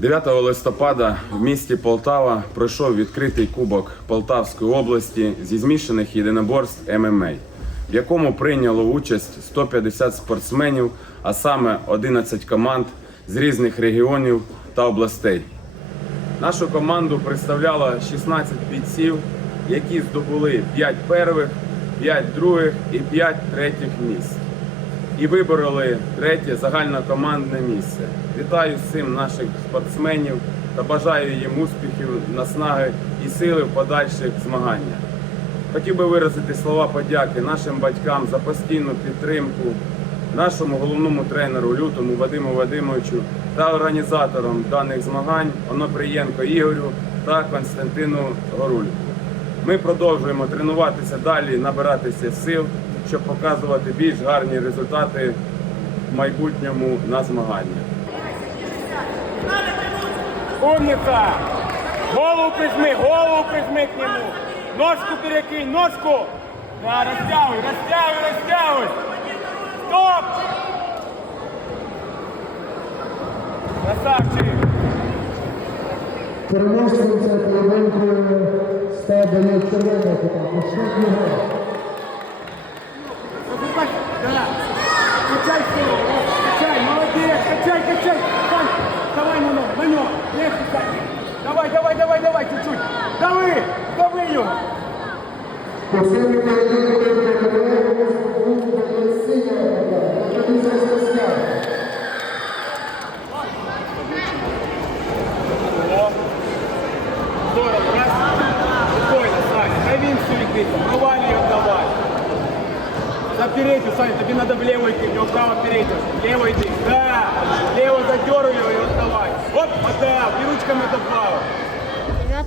9 листопада в місті Полтава пройшов відкритий кубок Полтавської області зі змішаних єдиноборств ММА, в якому прийняло участь 150 спортсменів, а саме 11 команд з різних регіонів та областей. Нашу команду представляло 16 бійців, які здобули 5 первих, 5 других і 5 третіх місць. І вибороли третє загальнокомандне місце. Вітаю цим наших спортсменів та бажаю їм успіхів, наснаги і сили в подальших змаганнях. Хотів би виразити слова подяки нашим батькам за постійну підтримку, нашому головному тренеру Лютому Вадиму Вадимовичу та організаторам даних змагань Оноприєнко Ігорю та Константину Горульку. Ми продовжуємо тренуватися далі, набиратися сил, щоб показувати більш гарні результати в майбутньому на змаганнях. Умница! Голову прижми, голову прижми к нему. Ножку перекинь, ножку. Да, растягивай, растягивай, растягивай. Стоп! Красавчик! Переможцем цього поєдинку став Данил Червоний. Почнуть його. Переднюю, Саня, тебе надо влево идти, у него вправо переднюю. Лево иди. Да. Лево задергай его и отдавай. Оп, отдал. И ручками добавил.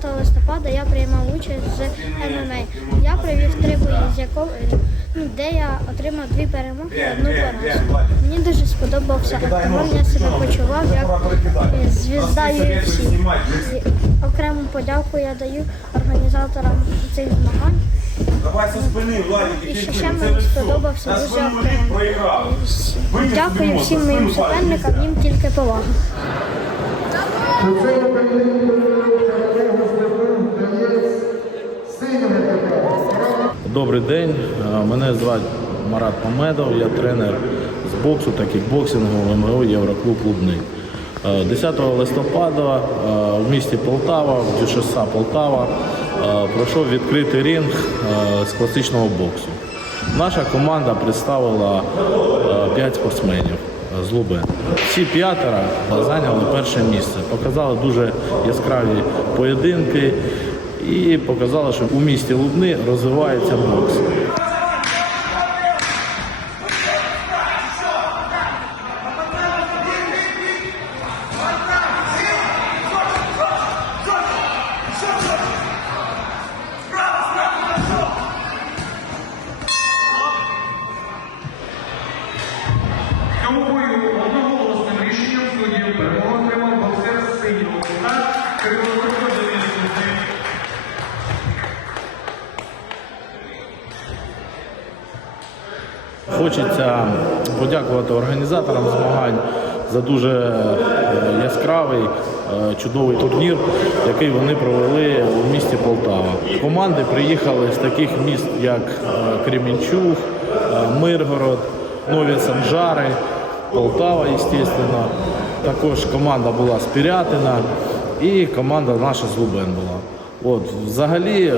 9 листопада я приймав участь з ММА. Я провів три бої, з якого ну, де я отримав дві перемоги і одну поразку. Мені дуже сподобався октагон, я себе почував як е, звізда UFC. І Окрему подяку я даю організаторам цих змагань. Давай со спини, Владик, І ще ще мені сподобався дуже окремо. Дякую всім моїм суперникам, їм тільки повага. Добрий день, Е, мене звати Марат Мамедов, я тренер з боксу та кікбоксингу МГО Євроклуб Клубний. Е, 10 листопада е, в місті Полтава, в ДЮШСА Полтава, е, пройшов відкритий ринг е, з класичного боксу. Наша команда представила 5 спортсменів е, з Лубен. Всі п'ятеро зайняли перше місце, показали дуже яскраві поєдинки і показала, що у місті Лубни розвивається бокс. Хочеться подякувати організаторам змагань за дуже е, яскравий, е, чудовий турнір, який вони провели у місті Полтава. Команди приїхали з таких міст, як е, Кремінчуг, Миргород, Нові Санжари, Полтава, звісно. Також команда була з Пірятина і команда наша з Лубен була. От, взагалі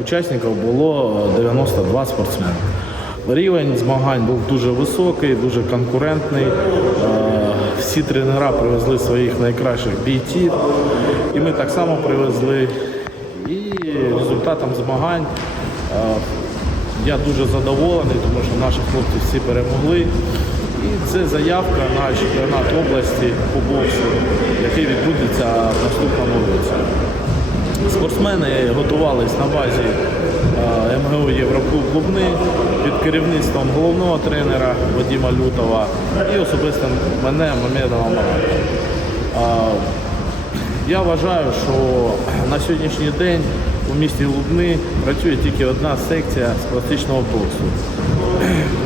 учасників було 92 спортсмени. Рівень змагань був дуже високий, дуже конкурентний. Е, Всі тренера привезли своїх найкращих бійців. І ми так само привезли. І результатом змагань е, я дуже задоволений, тому що наші хлопці всі перемогли. І це заявка на чемпіонат області по боксу, який відбудеться в наступному році. Спортсмени готувалися на базі МГУ Євроклуб Клубни під керівництвом головного тренера Вадима Лютова і особисто мене Мамедова Марата. Е, Я вважаю, що на сьогоднішній день у місті Лубни працює тільки одна секція з класичного боксу.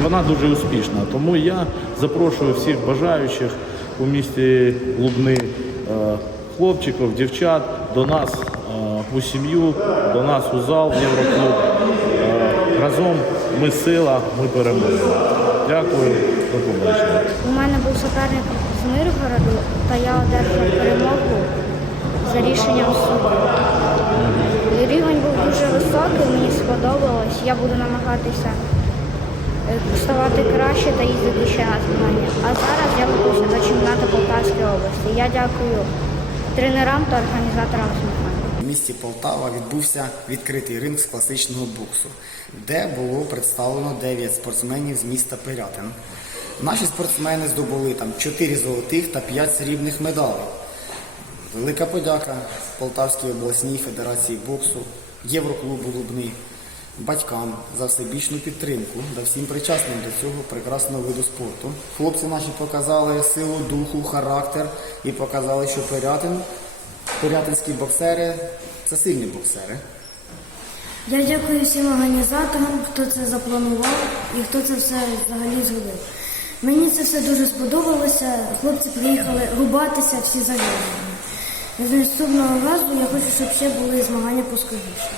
Вона дуже успішна, тому я запрошую всіх бажаючих у місті Лубни е, хлопчиків, дівчат до нас е, у сім'ю, до нас у зал Євроклуб. Е, Разом ми сила, ми переможемо. Дякую, до побачення. У мене був суперник з Миргороду, та я одержав перемогу за рішенням суду. Рівень був дуже високий, мені сподобалось. Я буду намагатися е, ставати краще та їздити ще на змагання. А зараз я готуюся до чемпіонату Полтавської області. Я дякую тренерам та організаторам змагань. Місті Полтава відбувся відкритий ринг з класичного боксу, де було представлено 9 спортсменів з міста Пирятин. Наші спортсмени здобули там 4 золотих та 5 срібних медалей. Велика подяка Полтавській обласній федерації боксу, Євроклубу Лубни, батькам за всебічну підтримку та всім причасним до цього прекрасного виду спорту. Хлопці наші показали силу духу, характер і показали, що Пирятин, пирятинські боксери це сильні боксери. Я дякую всім організаторам, хто це запланував і хто це все взагалі зробив. Мені це все дуже сподобалося. Хлопці приїхали рубатися всі зав'язані. З наступного разу я хочу, щоб ще були змагання поскоріше.